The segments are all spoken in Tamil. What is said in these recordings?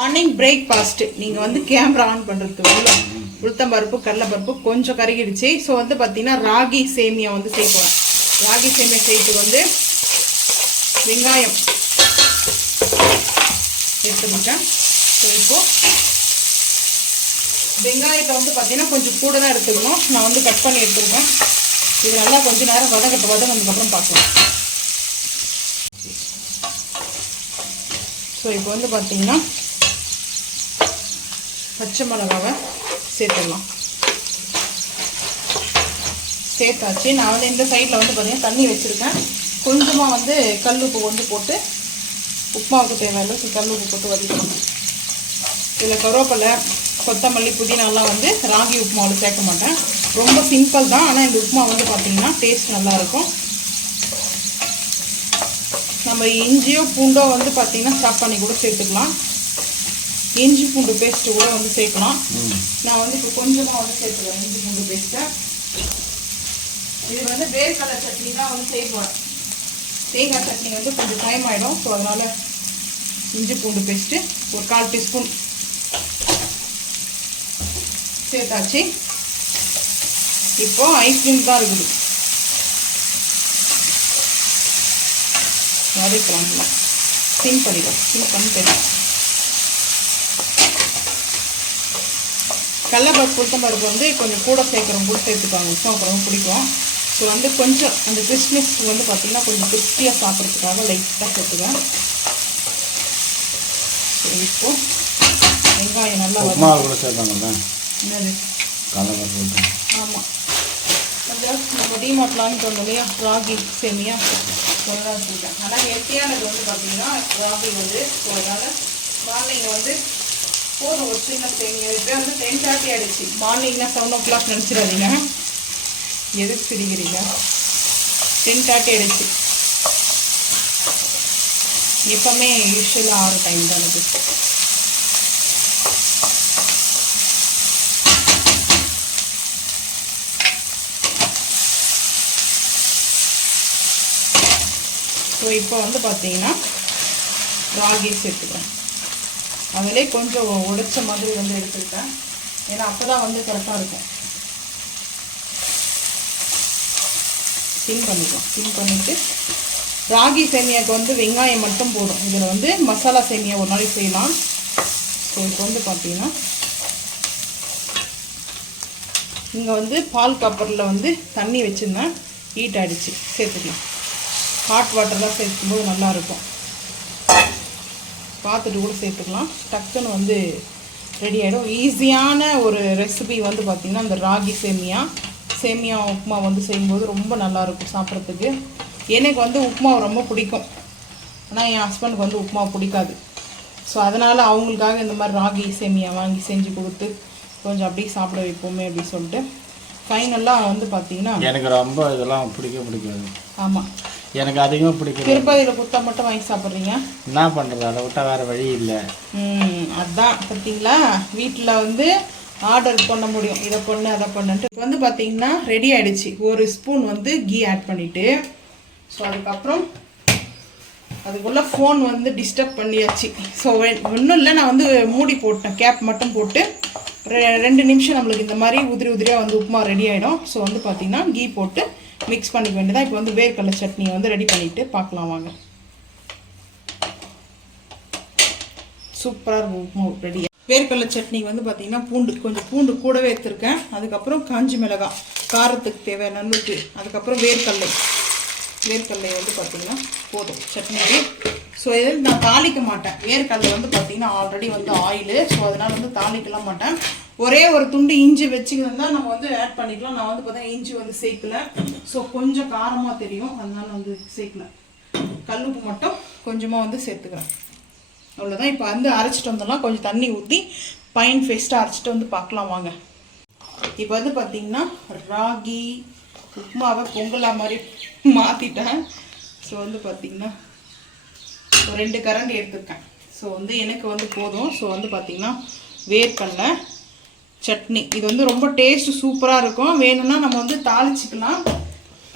மார்னிங் பிரேக்ஃபாஸ்ட் நீங்கள் வந்து கேமரா ஆன் பண்ணுறதுக்கு உளுத்தம்பருப்பு கடலைப்பருப்பு கொஞ்சம் கருகிடுச்சு. ஸோ வந்து பார்த்தீங்கன்னா ராகி சேமியா வந்து செய்ய போகிறேன். ராகி சேமியா செய்யறதுக்கு வந்து வெங்காயம் எடுத்துக்கிட்டேன். ஸோ இப்போது வெங்காயத்தை வந்து பார்த்தீங்கன்னா கொஞ்சம் கூட தான் எடுத்துக்கணும். நான் வந்து கட் பண்ணி எடுத்துருக்கேன். இது நல்லா கொஞ்சம் நேரம் வதங்கினதுக்கப்புறம் பார்க்கலாம். ஸோ இப்போ வந்து பார்த்தீங்கன்னா பச்சை மிளகாவை சேர்த்துடலாம். சேர்த்தாச்சு. நான் வந்து இந்த சைடில் வந்து பார்த்தீங்கன்னா தண்ணி வச்சுருக்கேன். கொஞ்சமாக வந்து கல் உப்பு வந்து போட்டு உப்புமாவுக்கு தேவையான கல் உப்பு போட்டு வதக்கணும். இதில் கருவேப்பிலை கொத்தமல்லி புதினாலாம் வந்து ராகி உப்புமாவில் சேர்க்க மாட்டேன். ரொம்ப சிம்பிள் தான். ஆனால் இந்த உப்புமா வந்து பார்த்திங்கன்னா டேஸ்ட் நல்லாயிருக்கும். நம்ம இஞ்சியோ பூண்டோ வந்து பார்த்திங்கன்னா ஸ்டாப் பண்ணி கூட சேர்த்துக்கலாம். இஞ்சி பூண்டு பேஸ்ட்டு கூட வந்து சேர்க்கலாம். நான் வந்து இப்போ கொஞ்சமாக வந்து சேர்த்துக்கிறேன் இஞ்சி பூண்டு பேஸ்ட்டை. இது வந்து வேர்க்கடலை சட்னி தான் வந்து செய்ய போகிறேன். தேங்காய் சட்னி வந்து கொஞ்சம் டைம் ஆகிடும். ஸோ அதனால் இஞ்சி பூண்டு பேஸ்ட்டு ஒரு 1/4 டீஸ்பூன் சேர்த்தாச்சு. இப்போது ஐஸ்கிரீம் தான் இருக்குது. வதக்கலாம். சிம் பண்ணிடும். சிம் பண்ணிட்டு கடலைப்பருப்பு உளுத்தம்பருப்பு வந்து கொஞ்சம் கூட சேர்க்குறோம். கூட சேர்த்துக்காங்க. உப்புமா அப்புறம் பிடிக்கும். ஸோ வந்து கொஞ்சம் அந்த கிறிஸ்மஸ் வந்து பார்த்திங்கன்னா கொஞ்சம் கிறிஸ்பியாக சாப்பிட்றதுக்காக லைட்டாக சேர்த்துக்கேன். ஸோ இப்போது வெங்காயம் நல்லா என்னது ஆமாம் கொஞ்சம் நம்ம டிமார்ட்டில் வாங்கிட்டு வந்தோம் இல்லையா ராகி சேமியா சொல்லலாம் வச்சுருக்கேன். ஆனால் ஹெல்த்தியானது வந்து பார்த்திங்கன்னா ராகி வந்து. ஸோ அதனால் மார்னிங்கில் வந்து போதும் ஒரு சின்ன சேமியா. இப்போ வந்து 10:30 ஆகிடுச்சு. மார்னிங்னா 7 o'clock நினச்சிடாதீங்க. எதுக்கு சிரிக்கிறீங்க? 10:30 ஆகிடுச்சு. எப்பவுமே யூஸ்வலாக 6 டைம் தான் இது. ஸோ இப்போ வந்து பார்த்தீங்கன்னா ராகி சேர்த்துக்கிறேன். அதிலே கொஞ்சம் உடைச்ச மாதிரி வந்து எடுத்துக்கிட்டேன். ஏன்னா அப்போ தான் வந்து கரெக்டாக இருக்கும். ஸ்டிம் பண்ணிக்கலாம். ஸ்டிம் பண்ணிவிட்டு ராகி சேமியாவுக்கு வந்து வெங்காயம் மட்டும் போதும். இதில் வந்து மசாலா சேமியா ஒரு நாளைக்கு செய்யலாம். ஸோ இப்போ வந்து பார்த்தீங்கன்னா இங்கே வந்து பால் காப்பரில் வந்து தண்ணி வச்சுருந்தேன். ஹீட் ஆகிடுச்சு. சேர்த்துக்கலாம். ஹாட் வாட்டர் தான் சேர்க்கும்போது நல்லாயிருக்கும். பார்த்துட்டு கூட சேர்த்துக்கலாம். டக்குன்னு வந்து ரெடி ஆகிடும். ஈஸியான ஒரு ரெசிபி வந்து பார்த்திங்கன்னா இந்த ராகி சேமியா உப்புமா வந்து செய்யும்போது ரொம்ப நல்லாயிருக்கும் சாப்பிட்றதுக்கு. எனக்கு வந்து உப்புமா ரொம்ப பிடிக்கும். ஆனால் என் ஹஸ்பண்டுக்கு வந்து உப்புமா பிடிக்காது. ஸோ அதனால் அவங்களுக்காக இந்த மாதிரி ராகி சேமியா வாங்கி செஞ்சு கொடுத்து கொஞ்சம் அப்படியே சாப்பிட வைப்போமே அப்படின்னு சொல்லிட்டு ஃபைனலாக வந்து பார்த்திங்கன்னா எனக்கு ரொம்ப இதெல்லாம் பிடிக்காது. ஆமாம் எனக்கு அதிகமாக பிடிக்கும். திருப்பதியில் குத்தா மட்டும் வாங்கி சாப்பிட்றீங்க. என்ன பண்ணுறது? அதை விட்டால் வேறு வழி இல்லை. அதுதான் பார்த்தீங்களா வீட்டில் வந்து ஆர்டர் பண்ண முடியும். இதை பண்ணு அதை பண்ணுன்ட்டு. இப்போ வந்து பார்த்தீங்கன்னா ரெடி ஆகிடுச்சு. ஒரு ஸ்பூன் வந்து கீ ஆட் பண்ணிவிட்டு ஸோ அதுக்கப்புறம் அதுக்குள்ளே ஃபோன் வந்து டிஸ்டர்ப் பண்ணியாச்சு. ஸோ ஒன்றும் இல்லை, நான் வந்து மூடி போட்டேன். கேப் மட்டும் போட்டு 2 நிமிஷம் நம்மளுக்கு இந்த மாதிரி உதிரியாக வந்து உப்புமா ரெடி ஆகிடும். ஸோ வந்து பார்த்திங்கன்னா கீ போட்டு மிக்ஸ் பண்ணிக்க வேண்டியதான். இப்போ வந்து வேர்க்கடலை சட்னியை வந்து ரெடி பண்ணிவிட்டு பார்க்கலாம் வாங்க. சூப்பராக இருக்கும் உப்புமா ரெடி. வேர்க்கடலை சட்னி வந்து பார்த்திங்கன்னா கொஞ்சம் பூண்டு கூடவே எடுத்துருக்கேன். அதுக்கப்புறம் காஞ்சி மிளகாய் காரத்துக்கு தேவையான அளவுக்கு. அதுக்கப்புறம் வேர்க்கடலை வந்து பார்த்திங்கன்னா போதும் சட்னிக்கு. ஸோ இதில் நான் தாளிக்க மாட்டேன். வேர்க்கடலை வந்து பார்த்திங்கன்னா ஆல்ரெடி வந்து ஆயிலு. ஸோ அதனால் வந்து தாளிக்கலாம் மாட்டேன். ஒரே ஒரு துண்டு இஞ்சி வச்சுக்கிட்டு நம்ம வந்து ஆட் பண்ணிக்கலாம். நான் வந்து பார்த்தீங்கன்னா இஞ்சி வந்து சேர்க்கல. ஸோ கொஞ்சம் காரமாக தெரியும், அதனால வந்து சேர்க்கல. கல்லுப்பு மட்டும் கொஞ்சமாக வந்து சேர்த்துக்கிறேன். அவ்வளோதான். இப்போ வந்து அரைச்சிட்டு வந்துடலாம். கொஞ்சம் தண்ணி ஊற்றி பைன் ஃபேஸ்ட்டாக அரைச்சிட்டு வந்து பார்க்கலாம் வாங்க. இப்போ வந்து பார்த்திங்கன்னா ராகி உப்புமாவை பொங்கலா மாதிரி மாற்றிட்டேன். ஸோ வந்து பார்த்திங்கன்னா ஒரு 2 கரண்டி எடுத்துருக்கேன். ஸோ வந்து எனக்கு வந்து போதும். ஸோ வந்து பார்த்திங்கன்னா வேர்க்கடலை சட்னி இது வந்து ரொம்ப டேஸ்ட்டு சூப்பராக இருக்கும். வேணும்னா நம்ம வந்து தாளிச்சிக்கலாம்.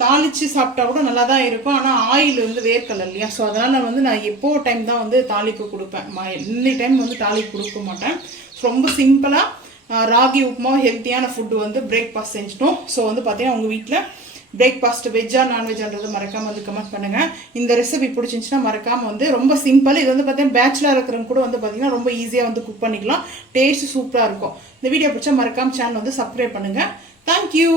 தாளித்து சாப்பிட்டா கூட நல்லா தான் இருக்கும். ஆனால் ஆயில் வந்து வேர்க்கலை இல்லையா, ஸோ அதனால் வந்து நான் எப்போ டைம் தான் வந்து தாளிப்பு கொடுப்பேன். இன்னி டைம் வந்து தாளிப்பு கொடுக்க மாட்டேன். ரொம்ப சிம்பிளாக ராகி உப்புமா ஹெல்த்தியான ஃபுட்டு வந்து பிரேக்ஃபாஸ்ட் செஞ்சிட்டோம். ஸோ வந்து பார்த்தீங்கன்னா உங்கள் வீட்டில் பிரேக்ஃபாஸ்ட் வெஜ்ஜா நான்வெஜ்ஜான்றது மறக்காமல் வந்து கமெண்ட் பண்ணுங்கள். இந்த ரெசிபி பிடிச்சிருந்துச்சுன்னா மறக்காமல் வந்து ரொம்ப சிம்பிள். இது வந்து பார்த்தீங்கன்னா பேச்சுலர் இருக்கிறவங்க கூட வந்து பார்த்தீங்கன்னா ரொம்ப ஈஸியாக வந்து குக் பண்ணிக்கலாம். டேஸ்ட் சூப்பராக இருக்கும். இந்த வீடியோ பிடிச்சா மறக்காமல் சேனல் வந்து சப்ஸ்கிரைப் பண்ணுங்கள். தேங்க்யூ.